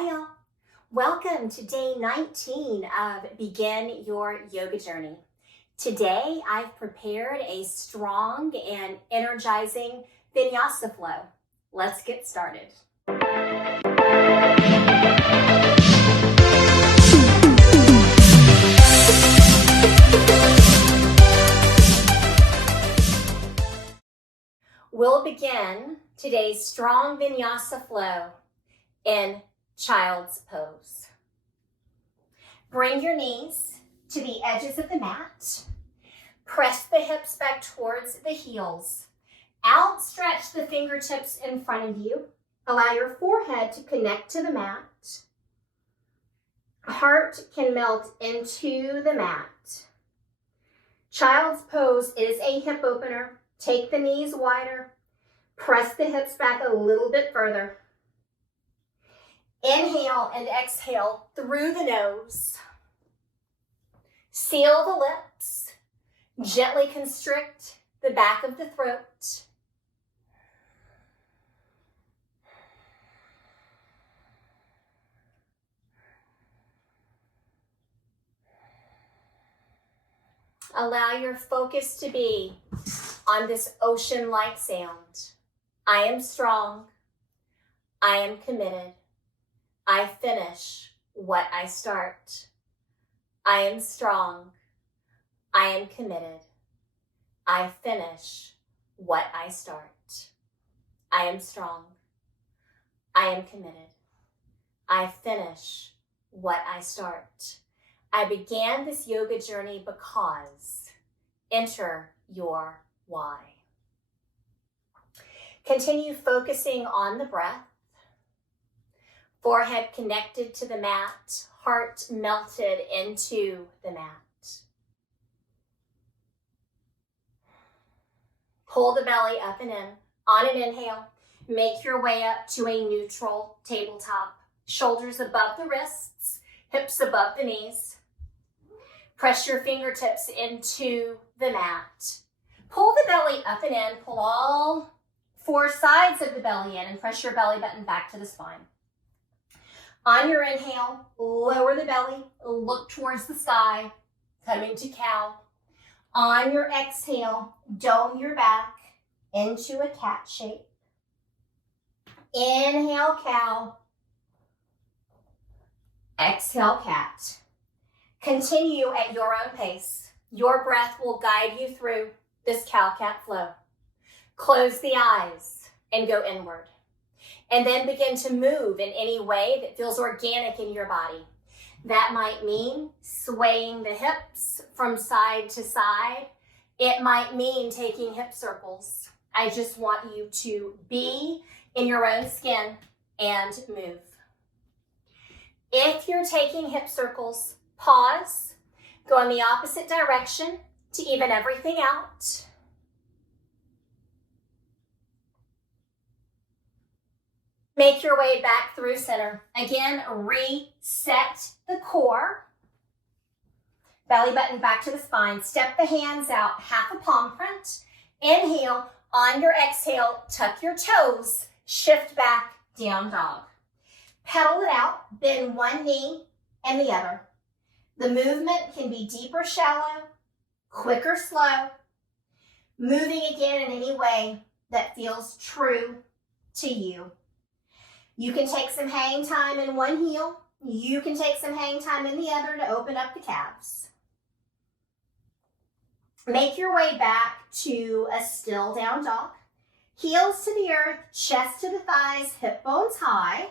Hi y'all. Welcome to day 19 of Begin Your Yoga Journey. Today I've prepared a strong and energizing Vinyasa flow. Let's get started. We'll begin today's strong Vinyasa flow in child's pose. Bring your knees to the edges of the mat. Press the hips back towards the heels. Outstretch the fingertips in front of you. Allow your forehead to connect to the mat. Heart can melt into the mat. Child's pose is a hip opener. Take the knees wider. Press the hips back a little bit further. Inhale and exhale through the nose. Seal the lips. Gently constrict the back of the throat. Allow your focus to be on this ocean-like sound. I am strong. I am committed. I finish what I start. I am strong. I am committed. I finish what I start. I am strong. I am committed. I finish what I start. I began this yoga journey because enter your why. Continue focusing on the breath. Forehead connected to the mat, heart melted into the mat. Pull the belly up and in. On an inhale, make your way up to a neutral tabletop. Shoulders above the wrists, hips above the knees. Press your fingertips into the mat. Pull the belly up and in. Pull all four sides of the belly in and press your belly button back to the spine. On your inhale, lower the belly, look towards the sky, come into cow. On your exhale, dome your back into a cat shape. Inhale, cow. Exhale, cat. Continue at your own pace. Your breath will guide you through this cow-cat flow. Close the eyes and go inward. And then begin to move in any way that feels organic in your body. That might mean swaying the hips from side to side. It might mean taking hip circles. I just want you to be in your own skin and move. If you're taking hip circles, pause, go in the opposite direction to even everything out. Make your way back through center. Again, reset the core. Belly button back to the spine. Step the hands out, half a palm print. Inhale. On your exhale, tuck your toes. Shift back, down dog. Pedal it out. Bend one knee and the other. The movement can be deep or shallow, quick or slow. Moving again in any way that feels true to you. You can take some hang time in one heel. You can take some hang time in the other to open up the calves. Make your way back to a still down dog. Heels to the earth, chest to the thighs, hip bones high.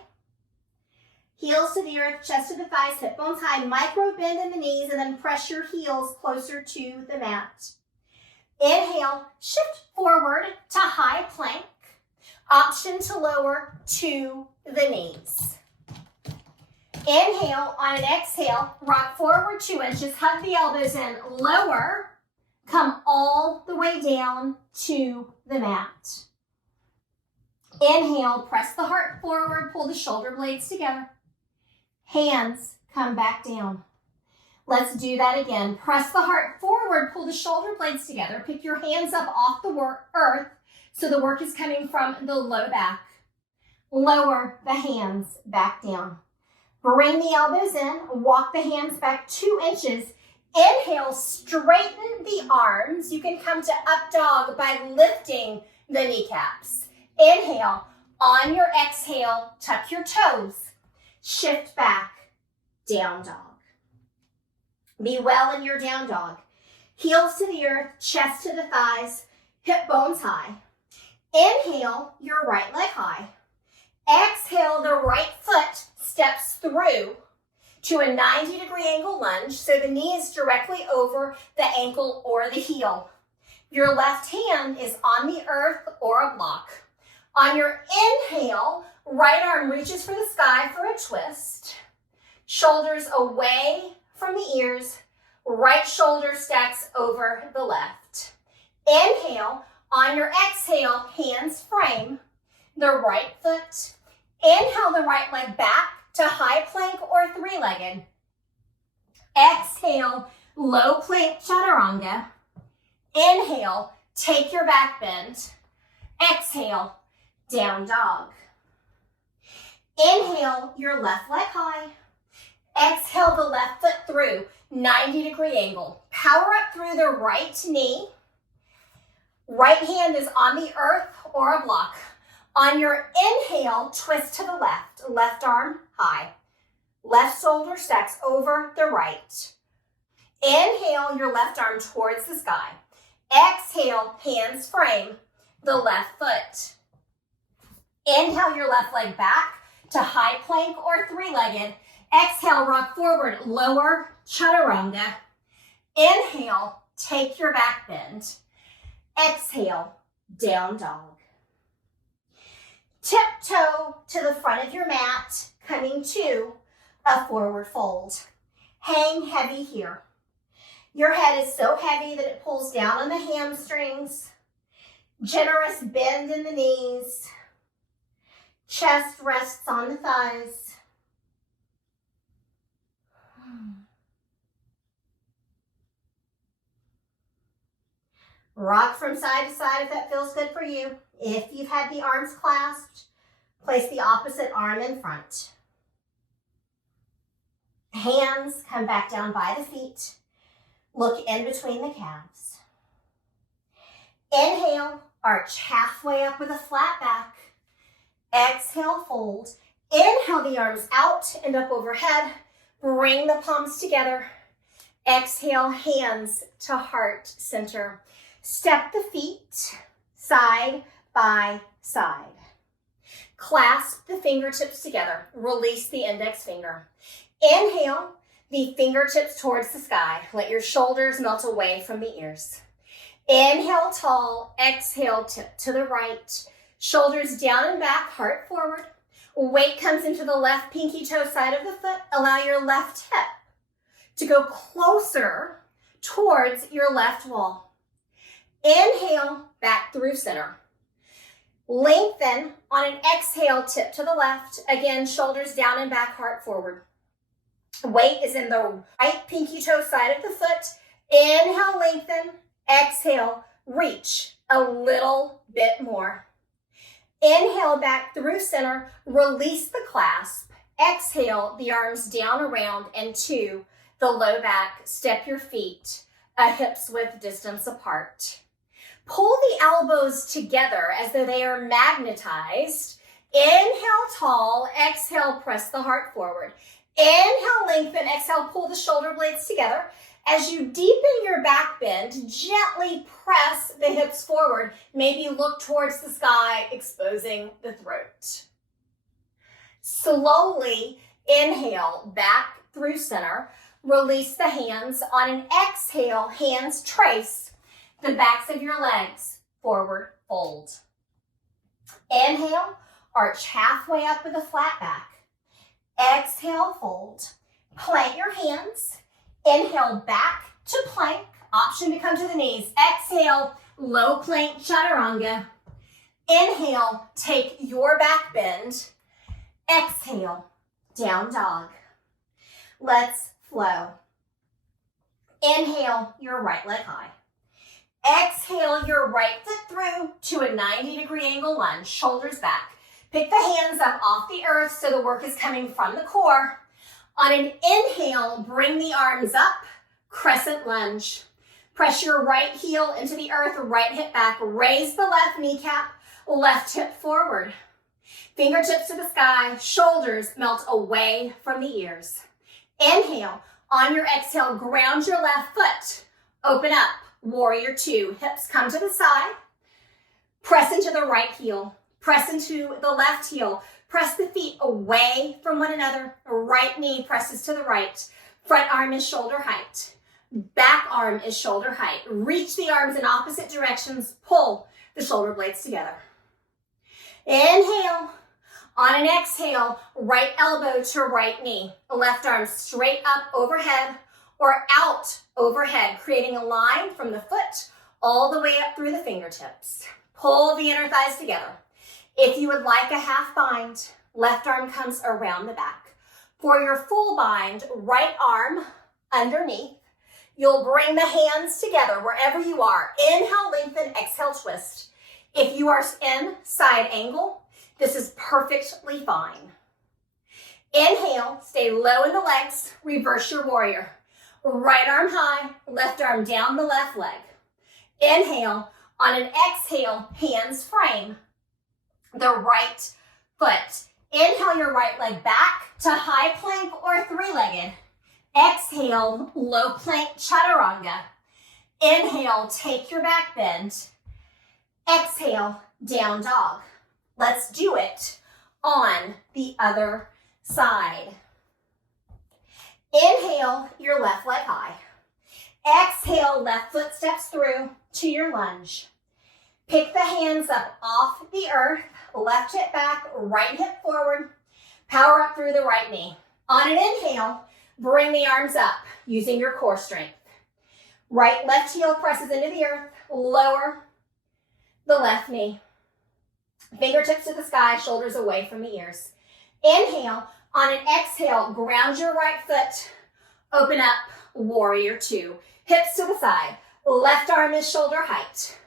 Heels to the earth, chest to the thighs, hip bones high. Micro bend in the knees and then press your heels closer to the mat. Inhale, shift forward to high plank. Option to lower to the knees. Inhale, on an exhale, rock forward 2 inches, hug the elbows in, lower, come all the way down to the mat. Inhale, press the heart forward, pull the shoulder blades together. Hands come back down. Let's do that again. Press the heart forward, pull the shoulder blades together, pick your hands up off the earth, so the work is coming from the low back. Lower the hands back down. Bring the elbows in, walk the hands back 2 inches. Inhale, straighten the arms. You can come to up dog by lifting the kneecaps. Inhale, on your exhale, tuck your toes. Shift back, down dog. Be well in your down dog. Heels to the earth, chest to the thighs, hip bones high. Inhale, your right leg high. Exhale, the right foot steps through to a 90-degree angle lunge, so the knee is directly over the ankle or the heel. Your left hand is on the earth or a block. On your inhale, right arm reaches for the sky for a twist. Shoulders away from the ears. Right shoulder stacks over the left. Inhale. On your exhale, hands frame the right foot. Inhale the right leg back to high plank or 3-legged. Exhale, low plank chaturanga. Inhale, take your back bend. Exhale, down dog. Inhale, your left leg high. Exhale the left foot through, 90-degree angle. Power up through the right knee. Right hand is on the earth or a block. On your inhale, twist to the left. Left arm high. Left shoulder stacks over the right. Inhale your left arm towards the sky. Exhale, hands frame the left foot. Inhale your left leg back to high plank or 3-legged. Exhale, rock forward, lower chaturanga. Inhale, take your back bend. Exhale, down dog. Tiptoe to the front of your mat, coming to a forward fold. Hang heavy here. Your head is so heavy that it pulls down on the hamstrings. Generous bend in the knees. Chest rests on the thighs. Rock from side to side if that feels good for you. If you've had the arms clasped, place the opposite arm in front. Hands come back down by the feet. Look in between the calves. Inhale, arch halfway up with a flat back. Exhale, fold. Inhale the arms out and up overhead. Bring the palms together. Exhale, hands to heart center. Step the feet side by side. Clasp the fingertips together. Release the index finger. Inhale the fingertips towards the sky. Let your shoulders melt away from the ears. Inhale tall. Exhale tip to the right. Shoulders down and back, heart forward. Weight comes into the left pinky toe side of the foot. Allow your left hip to go closer towards your left wall. Inhale, back through center. Lengthen on an exhale, tip to the left. Again, shoulders down and back, heart forward. Weight is in the right pinky toe side of the foot. Inhale, lengthen. Exhale, reach a little bit more. Inhale, back through center. Release the clasp. Exhale, the arms down around and to the low back. Step your feet hips width distance apart. Pull the elbows together as though they are magnetized. Inhale tall, exhale press the heart forward. Inhale lengthen, exhale pull the shoulder blades together. As you deepen your back bend, gently press the hips forward. Maybe look towards the sky, exposing the throat. Slowly inhale back through center. Release the hands. On an exhale, hands trace the backs of your legs, forward fold. Inhale, arch halfway up with a flat back. Exhale, fold. Plant your hands. Inhale, back to plank. Option to come to the knees. Exhale, low plank chaturanga. Inhale, take your back bend. Exhale, down dog. Let's flow. Inhale, your right leg high. Exhale your right foot through to a 90-degree angle lunge, shoulders back. Pick the hands up off the earth so the work is coming from the core. On an inhale, bring the arms up, crescent lunge. Press your right heel into the earth, right hip back. Raise the left kneecap, left hip forward. Fingertips to the sky, shoulders melt away from the ears. Inhale. On your exhale, ground your left foot. Open up, warrior two. Hips come to the side. Press into the right heel. Press into the left heel. Press the feet away from one another. Right knee presses to the right. Front arm is shoulder height. Back arm is shoulder height. Reach the arms in opposite directions. Pull the shoulder blades together. Inhale. On an exhale, right elbow to right knee. Left arm straight up overhead or out overhead, creating a line from the foot all the way up through the fingertips. Pull the inner thighs together. If you would like a half bind, left arm comes around the back. For your full bind, right arm underneath. You'll bring the hands together wherever you are. Inhale, lengthen, exhale, twist. If you are in side angle, this is perfectly fine. Inhale, stay low in the legs, reverse your warrior. Right arm high, left arm down the left leg. Inhale, on an exhale, hands frame the right foot. Inhale your right leg back to high plank or three-legged. Exhale, low plank chaturanga. Inhale, take your back bend. Exhale, down dog. Let's do it on the other side. Inhale, your left leg high. Exhale, left foot steps through to your lunge. Pick the hands up off the earth, left hip back, right hip forward. Power up through the right knee. On an inhale, bring the arms up using your core strength. Right left heel presses into the earth, lower the left knee. Fingertips to the sky, shoulders away from the ears. Inhale. On an exhale, ground your right foot. Open up, warrior two. Hips to the side. Left arm is shoulder height.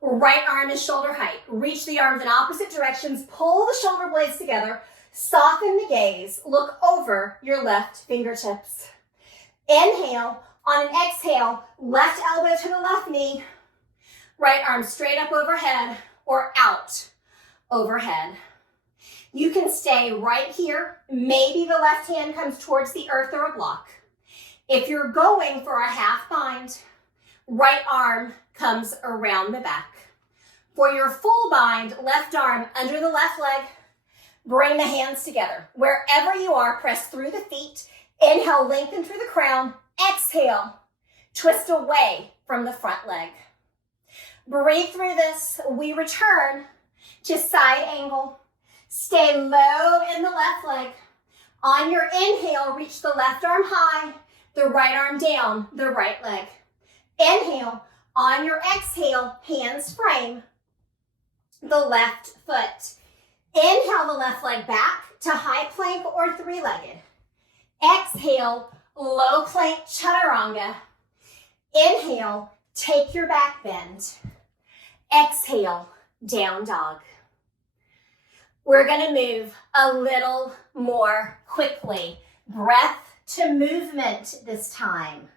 Right arm is shoulder height. Reach the arms in opposite directions. Pull the shoulder blades together. Soften the gaze. Look over your left fingertips. Inhale. On an exhale, left elbow to the left knee. Right arm straight up overhead or out overhead. You can stay right here. Maybe the left hand comes towards the earth or a block. If you're going for a half bind, right arm comes around the back. For your full bind, left arm under the left leg. Bring the hands together. Wherever you are, press through the feet. Inhale, lengthen through the crown. Exhale, twist away from the front leg. Breathe through this. We return to side angle. Stay low in the left leg. On your inhale, reach the left arm high, the right arm down, the right leg. Inhale. On your exhale, hands frame the left foot. Inhale the left leg back to high plank or three-legged. Exhale, low plank chaturanga. Inhale, take your back bend. Exhale, down dog. We're going to move a little more quickly. Breath to movement this time.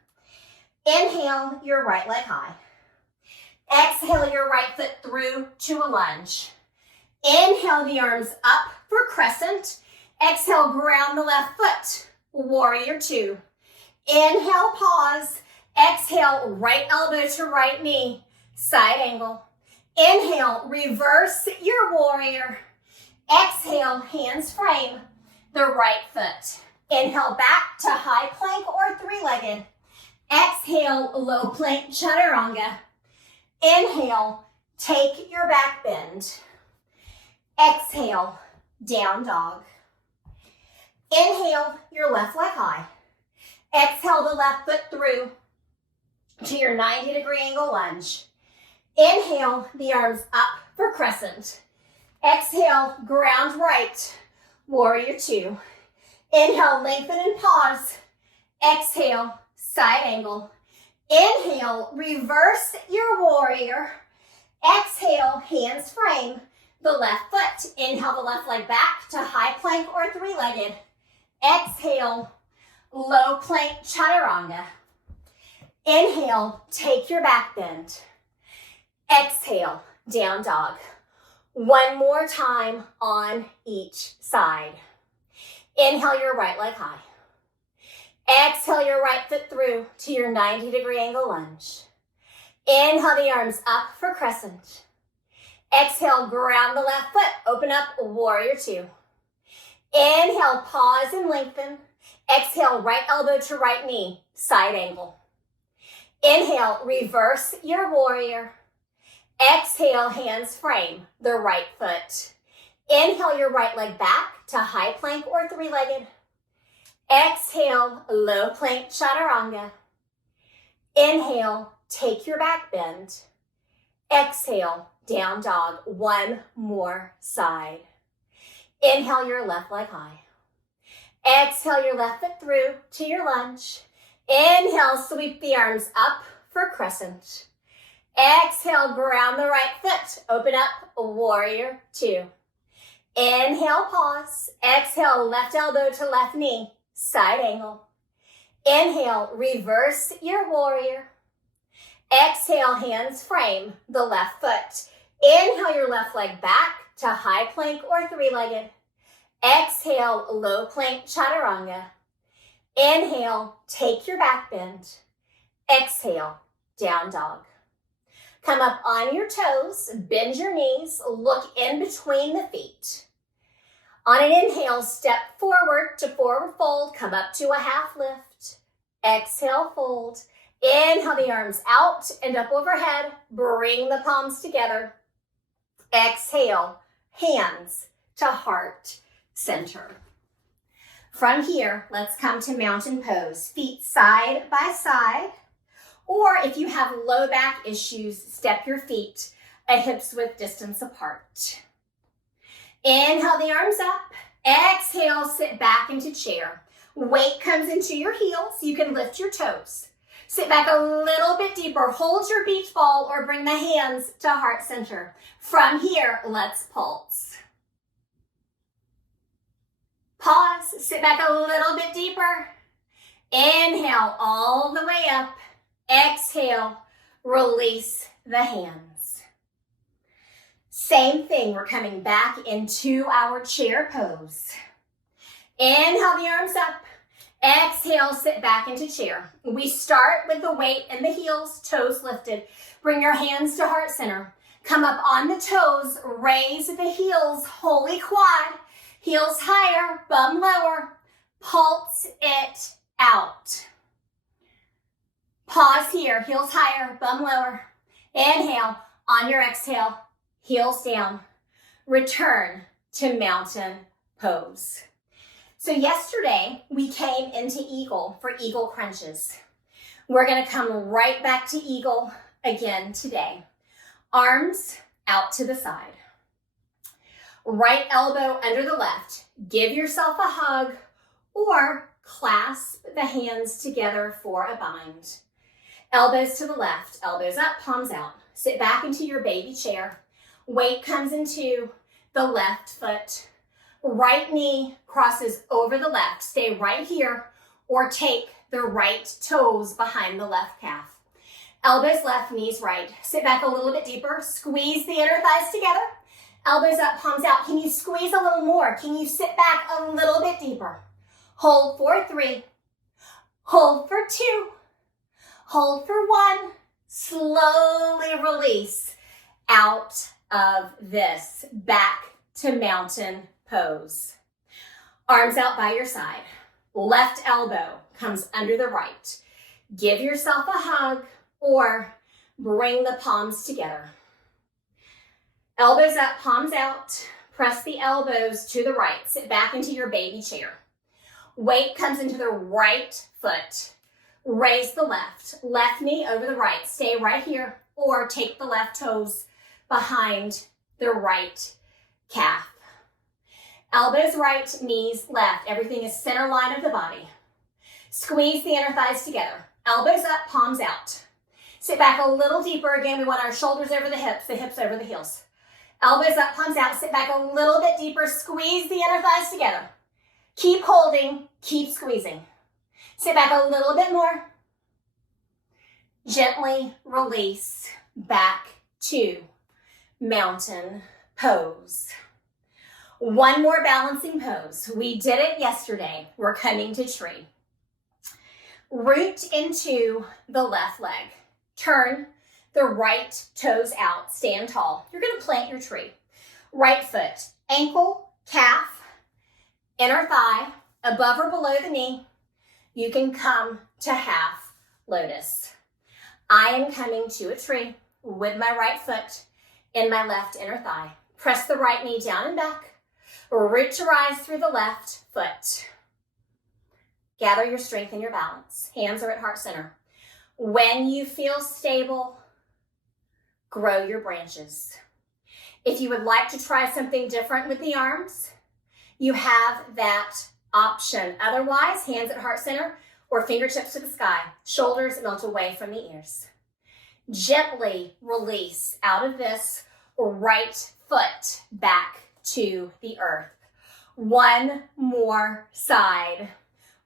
Inhale your right leg high. Exhale your right foot through to a lunge. Inhale the arms up for crescent. Exhale, ground the left foot. Warrior two. Inhale, pause. Exhale, right elbow to right knee. Side angle. Inhale, reverse your warrior. Exhale, hands frame the right foot. Inhale back to high plank or three-legged. Exhale, low plank chaturanga. Inhale, take your back bend. Exhale, down dog. Inhale your left leg high. Exhale the left foot through to your 90-degree angle lunge. Inhale the arms up for crescent. Exhale, ground right, warrior two. Inhale, lengthen and pause. Exhale, side angle. Inhale, reverse your warrior. Exhale, hands frame the left foot. Inhale the left leg back to high plank or three-legged. Exhale, low plank chaturanga. Inhale, take your back bend. Exhale, down dog. One more time on each side. Inhale your right leg high. Exhale your right foot through to your 90-degree angle lunge. Inhale the arms up for crescent. Exhale, ground the left foot, open up, warrior two. Inhale, pause and lengthen. Exhale, right elbow to right knee, side angle. Inhale, reverse your warrior. Exhale, hands frame the right foot. Inhale your right leg back to high plank or three-legged. Exhale, low plank chaturanga. Inhale, take your back bend. Exhale, down dog, one more side. Inhale your left leg high. Exhale your left foot through to your lunge. Inhale, sweep the arms up for crescent. Exhale, ground the right foot, open up, warrior two. Inhale, pause. Exhale, left elbow to left knee, side angle. Inhale, reverse your warrior. Exhale, hands frame the left foot. Inhale your left leg back to high plank or three-legged. Exhale, low plank chaturanga. Inhale, take your back bend. Exhale, down dog. Come up on your toes, bend your knees, look in between the feet. On an inhale, step forward to forward fold, come up to a half lift. Exhale, fold. Inhale the arms out and up overhead, bring the palms together. Exhale, hands to heart center. From here, let's come to mountain pose. Feet side by side. Or if you have low back issues, step your feet at hips width distance apart. Inhale the arms up. Exhale, sit back into chair. Weight comes into your heels. You can lift your toes. Sit back a little bit deeper. Hold your beach ball or bring the hands to heart center. From here, let's pulse. Pause. Sit back a little bit deeper. Inhale all the way up. Exhale, release the hands. Same thing, we're coming back into our chair pose. Inhale the arms up. Exhale, sit back into chair. We start with the weight in the heels, toes lifted. Bring your hands to heart center. Come up on the toes, raise the heels, holy quad. Heels higher, bum lower. Pulse it out. Pause here, heels higher, bum lower. Inhale, on your exhale, heels down. Return to mountain pose. So yesterday, we came into eagle for eagle crunches. We're gonna come right back to eagle again today. Arms out to the side. Right elbow under the left. Give yourself a hug or clasp the hands together for a bind. Elbows to the left, elbows up, palms out. Sit back into your baby chair. Weight comes into the left foot. Right knee crosses over the left. Stay right here or take the right toes behind the left calf. Elbows left, knees right. Sit back a little bit deeper. Squeeze the inner thighs together. Elbows up, palms out. Can you squeeze a little more? Can you sit back a little bit deeper? Hold for 3. Hold for 2. Hold for 1. Slowly release out of this. Back to mountain pose. Arms out by your side. Left elbow comes under the right. Give yourself a hug or bring the palms together. Elbows up, palms out. Press the elbows to the right. Sit back into your baby chair. Weight comes into the right foot. Raise the left knee over the right. Stay right here or take the left toes behind the right calf. Elbows right, knees left. Everything is center line of the body. Squeeze the inner thighs together. Elbows up, palms out. Sit back a little deeper. Again, we want our shoulders over the hips over the heels. Elbows up, palms out. Sit back a little bit deeper. Squeeze the inner thighs together. Keep holding, keep squeezing. Sit back a little bit more. Gently release back to mountain pose. One more balancing pose. We did it yesterday. We're coming to tree. Root into the left leg. Turn the right toes out. Stand tall. You're going to plant your tree. Right foot, ankle, calf, inner thigh, above or below the knee. You can come to half lotus. I am coming to a tree with my right foot in my left inner thigh. Press the right knee down and back. Root to rise through the left foot. Gather your strength and your balance. Hands are at heart center. When you feel stable, grow your branches. If you would like to try something different with the arms, you have that option. Otherwise, hands at heart center or fingertips to the sky. Shoulders melt away from the ears. Gently release out of this right foot back to the earth. One more side.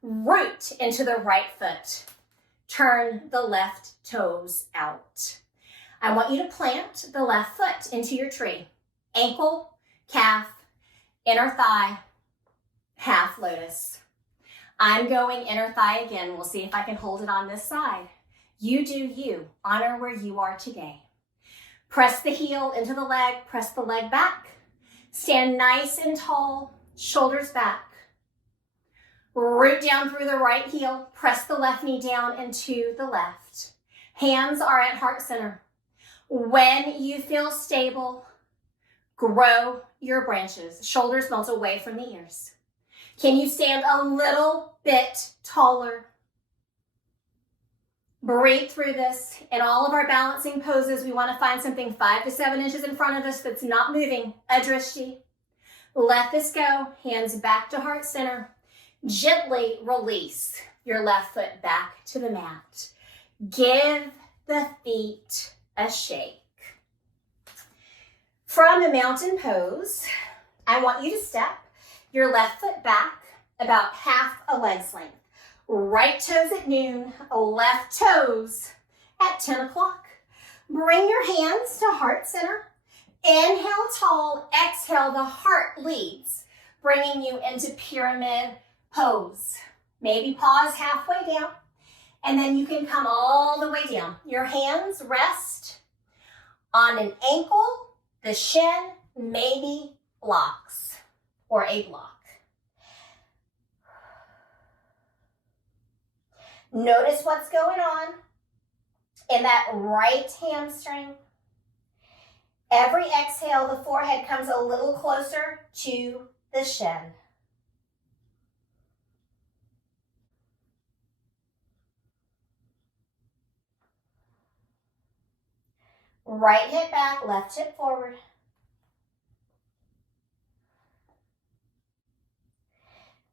Root into the right foot. Turn the left toes out. I want you to plant the left foot into your tree. Ankle, calf, inner thigh, half lotus. I'm going inner thigh again. We'll see if I can hold it on this side. You do you. Honor where you are today. Press the heel into the leg. Press the leg back. Stand nice and tall. Shoulders back. Root down through the right heel. Press the left knee down into the left. Hands are at heart center. When you feel stable, grow your branches. Shoulders melt away from the ears. Can you stand a little bit taller? Breathe through this. In all of our balancing poses, we want to find something 5 to 7 inches in front of us that's not moving. Adrishti. Let this go. Hands back to heart center. Gently release your left foot back to the mat. Give the feet a shake. From a mountain pose, I want you to step your left foot back about half a leg's length. Right toes at noon, left toes at 10 o'clock. Bring your hands to heart center. Inhale tall, exhale, the heart leads, bringing you into pyramid pose. Maybe pause halfway down, and then you can come all the way down. Your hands rest on an ankle, the shin, maybe blocks or a block. Notice what's going on in that right hamstring. Every exhale, the forehead comes a little closer to the shin. Right hip back, left hip forward.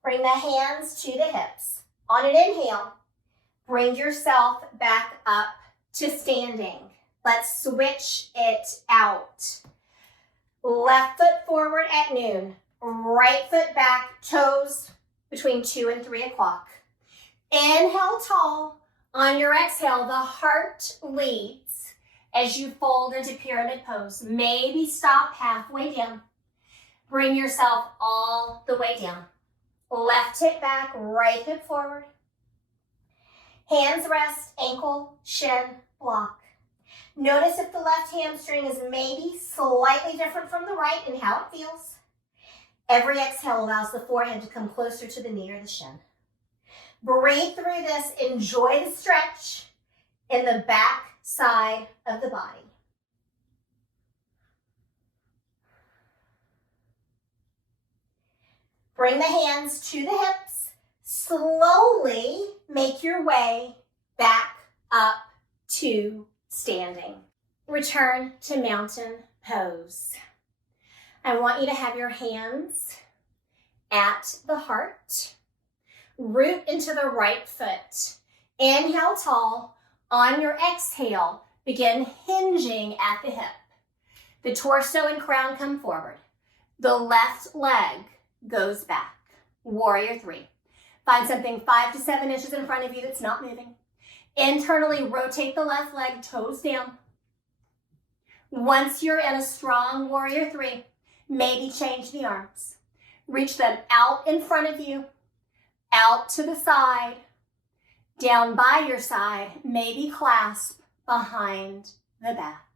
Bring the hands to the hips. On an inhale, bring yourself back up to standing. Let's switch it out. Left foot forward at noon. Right foot back, toes between 2 and 3 o'clock. Inhale tall. On your exhale, the heart leads as you fold into pyramid pose. Maybe stop halfway down. Bring yourself all the way down. Left hip back, right hip forward. Hands rest, ankle, shin, block. Notice if the left hamstring is maybe slightly different from the right and how it feels. Every exhale allows the forehead to come closer to the knee or the shin. Breathe through this. Enjoy the stretch in the back side of the body. Bring the hands to the hips. Slowly make your way back up to standing. Return to mountain pose. I want you to have your hands at the heart. Root into the right foot. Inhale tall. On your exhale, begin hinging at the hip. The torso and crown come forward. The left leg goes back. Warrior 3. Find something 5 to 7 inches in front of you that's not moving. Internally rotate the left leg, toes down. Once you're in a strong warrior 3, maybe change the arms. Reach them out in front of you, out to the side, down by your side, maybe clasp behind the back.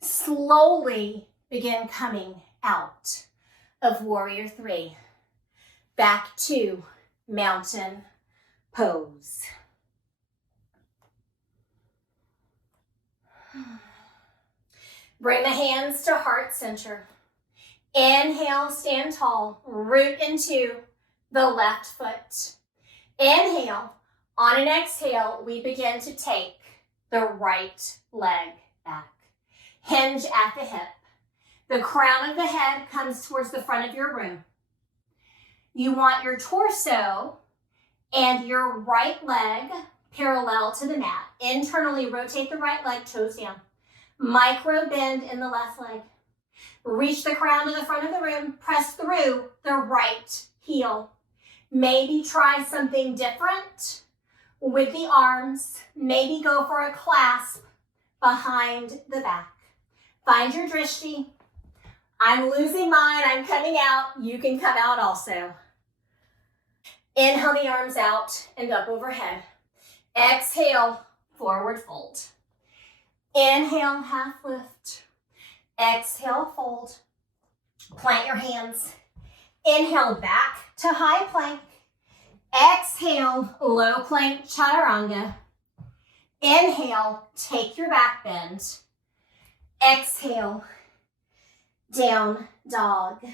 Slowly begin coming out of warrior 3. Back to mountain pose. Bring the hands to heart center. Inhale, stand tall, root into the left foot. Inhale. On an exhale, we begin to take the right leg back. Hinge at the hip. The crown of the head comes towards the front of your room. You want your torso and your right leg parallel to the mat. Internally rotate the right leg, toes down. Micro bend in the left leg. Reach the crown to the front of the room. Press through the right heel. Maybe try something different with the arms. Maybe go for a clasp behind the back. Find your drishti. I'm losing mine. I'm coming out. You can come out also. Inhale the arms out and up overhead. Exhale, forward fold. Inhale, half lift. Exhale, fold. Plant your hands. Inhale, back to high plank. Exhale, low plank chaturanga. Inhale, take your back bend. Exhale, down dog.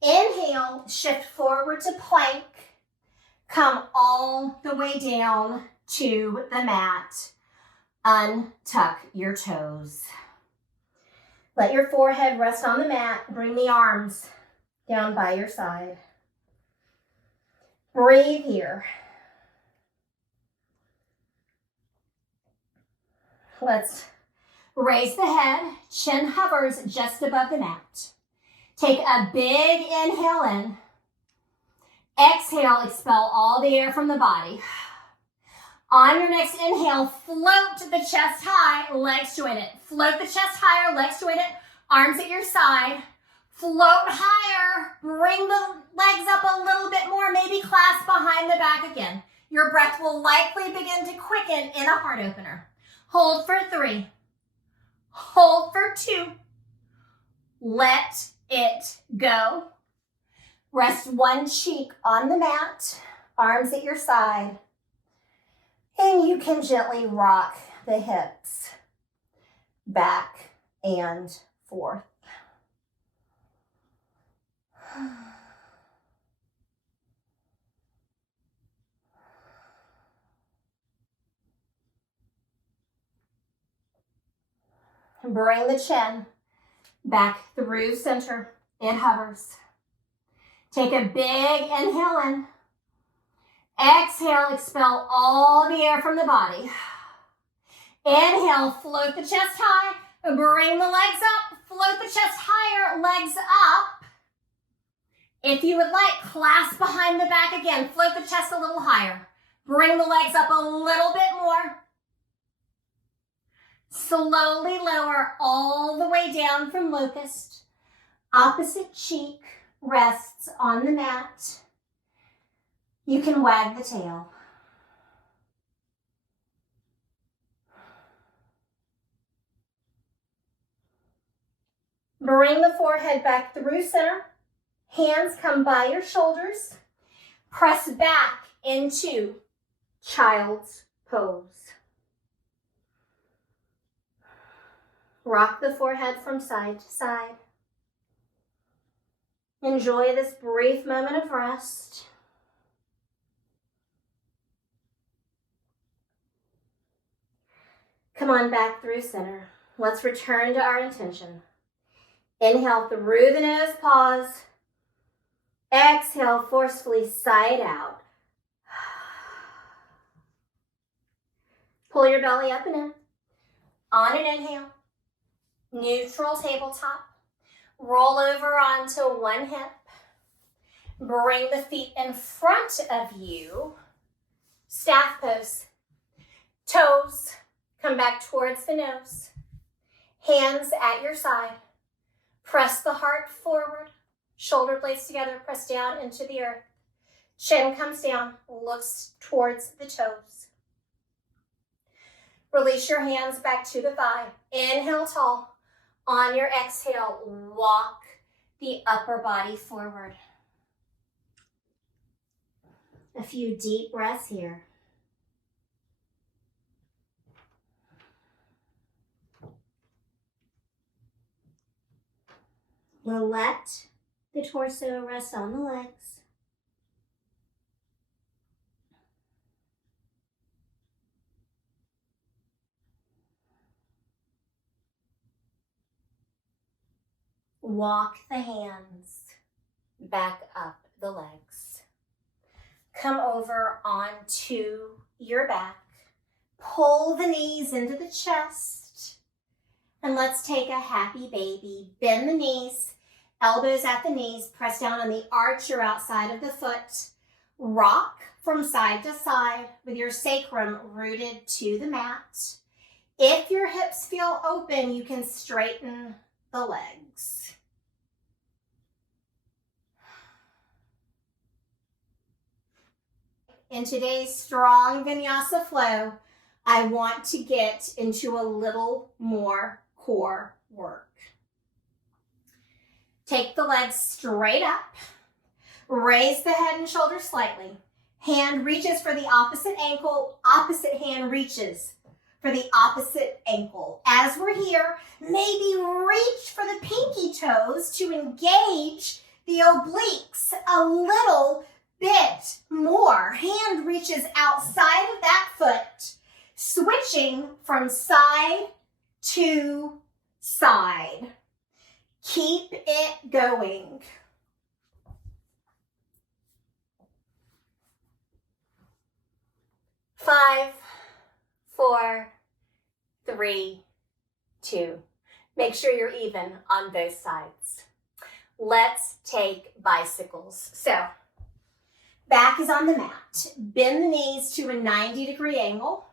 Inhale, shift forward to plank. Come all the way down to the mat. Untuck your toes. Let your forehead rest on the mat. Bring the arms down by your side. Breathe here. Let's raise the head. Chin hovers just above the mat. Take a big inhale in. Exhale, expel all the air from the body. On your next inhale, float the chest high, legs jointed. Float the chest higher, legs jointed, arms at your side. Float higher, bring the legs up a little bit more, maybe clasp behind the back again. Your breath will likely begin to quicken in a heart opener. Hold for 3. Hold for 2. Let it go. Rest one cheek on the mat, arms at your side. And you can gently rock the hips back and forth. Bring the chin back through center. It hovers. Take a big inhale in. Exhale, expel all the air from the body. Inhale, float the chest high. Bring the legs up. Float the chest higher, legs up. If you would like, clasp behind the back again. Float the chest a little higher. Bring the legs up a little bit more. Slowly lower all the way down from locust. Opposite cheek rests on the mat. You can wag the tail. Bring the forehead back through center. Hands come by your shoulders. Press back into child's pose. Rock the forehead from side to side. Enjoy this brief moment of rest. Come on back through center. Let's return to our intention. Inhale through the nose, pause. Exhale, forcefully side out. Pull your belly up and in. On an inhale, neutral tabletop. Roll over onto one hip. Bring the feet in front of you. Staff pose. Toes come back towards the nose. Hands at your side. Press the heart forward. Shoulder blades together. Press down into the earth. Chin comes down. Looks towards the toes. Release your hands back to the thigh. Inhale tall. On your exhale, walk the upper body forward. A few deep breaths here. We'll let the torso rest on the legs. Walk the hands back up the legs. Come over onto your back. Pull the knees into the chest. And let's take a happy baby. Bend the knees, elbows at the knees. Press down on the arch or outside of the foot. Rock from side to side with your sacrum rooted to the mat. If your hips feel open, you can straighten the legs. In today's strong vinyasa flow, I want to get into a little more core work. Take the legs straight up. Raise the head and shoulders slightly. Hand reaches for the opposite ankle. Opposite hand reaches for the opposite ankle. As we're here, maybe reach for the pinky toes to engage the obliques a little bit more. Hand reaches outside of that foot, switching from side to side. Keep it going. Five, 4, 3, 2. Make sure you're even on both sides. Let's take bicycles. So, back is on the mat. Bend the knees to a 90-degree angle.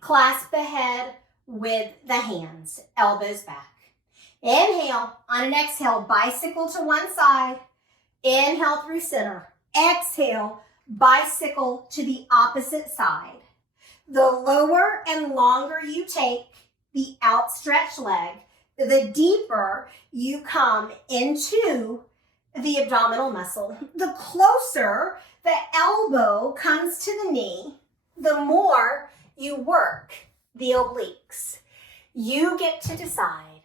Clasp the head with the hands, elbows back. Inhale. On an exhale, bicycle to one side. Inhale through center. Exhale, bicycle to the opposite side. The lower and longer you take the outstretched leg, the deeper you come into the abdominal muscle. The closer the elbow comes to the knee, the more you work the obliques. You get to decide.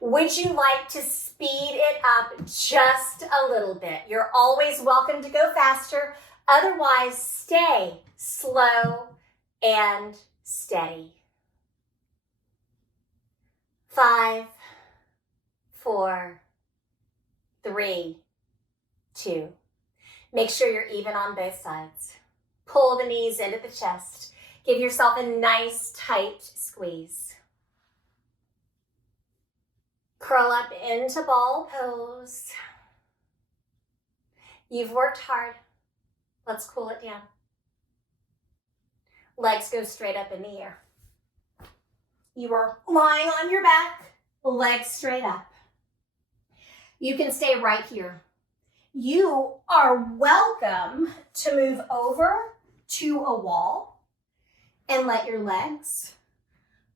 Would you like to speed it up just a little bit? You're always welcome to go faster. Otherwise, stay slow and steady. 5, 4, 3, 2. Make sure you're even on both sides. Pull the knees into the chest. Give yourself a nice tight squeeze. Curl up into ball pose. You've worked hard. Let's cool it down. Legs go straight up in the air. You are lying on your back, legs straight up. You can stay right here. You are welcome to move over to a wall and let your legs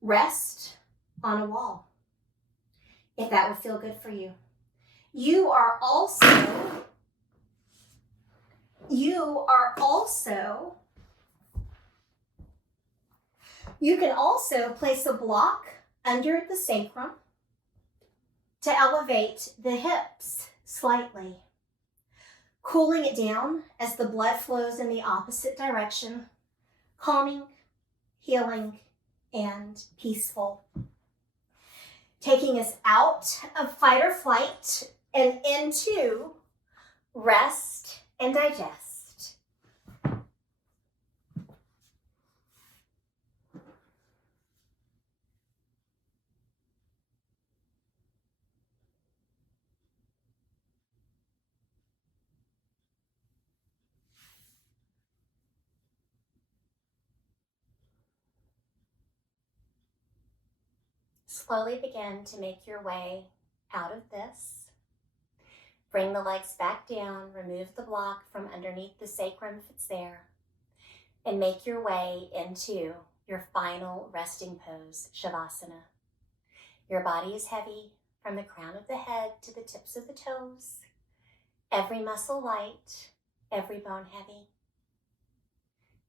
rest on a wall, if that would feel good for you. You can also place a block under the sacrum to elevate the hips slightly, cooling it down as the blood flows in the opposite direction, calming, healing, and peaceful. Taking us out of fight or flight and into rest and digest. Slowly begin to make your way out of this. Bring the legs back down, remove the block from underneath the sacrum if it's there, and make your way into your final resting pose, Savasana. Your body is heavy from the crown of the head to the tips of the toes. Every muscle light, every bone heavy.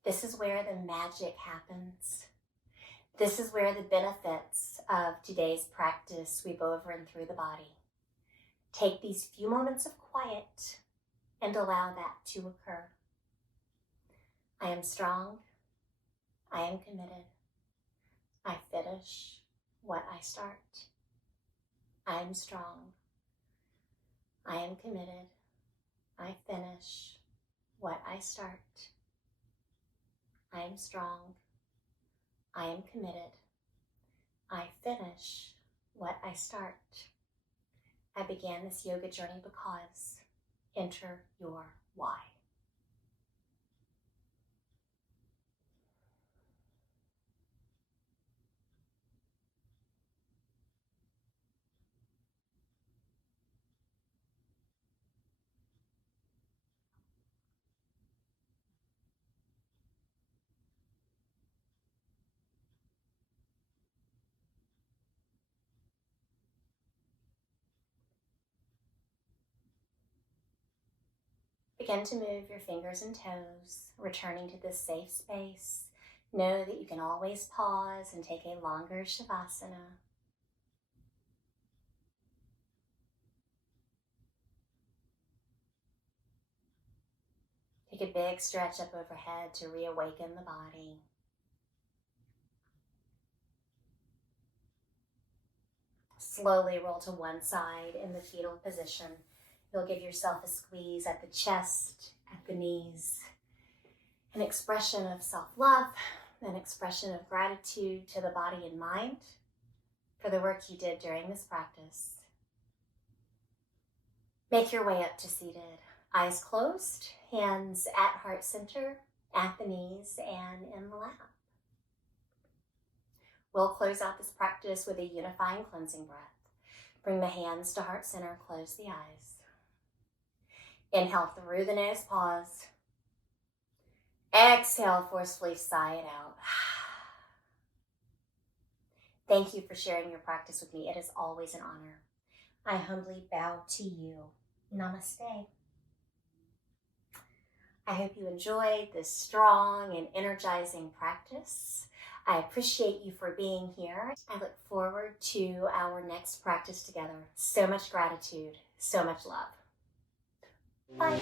This is where the magic happens. This is where the benefits of today's practice sweep over and through the body. Take these few moments of quiet and allow that to occur. I am strong. I am committed. I finish what I start. I am strong. I am committed. I finish what I start. I am strong. I am committed. I finish what I start. I began this yoga journey because enter your why. Begin to move your fingers and toes, returning to this safe space. Know that you can always pause and take a longer Savasana. Take a big stretch up overhead to reawaken the body. Slowly roll to one side in the fetal position. You'll give yourself a squeeze at the chest, at the knees. An expression of self-love, an expression of gratitude to the body and mind for the work you did during this practice. Make your way up to seated. Eyes closed, hands at heart center, at the knees, and in the lap. We'll close out this practice with a unifying cleansing breath. Bring the hands to heart center, close the eyes. Inhale through the nose, pause. Exhale, forcefully sigh it out. Thank you for sharing your practice with me. It is always an honor. I humbly bow to you. Namaste. I hope you enjoyed this strong and energizing practice. I appreciate you for being here. I look forward to our next practice together. So much gratitude, so much love. Bye.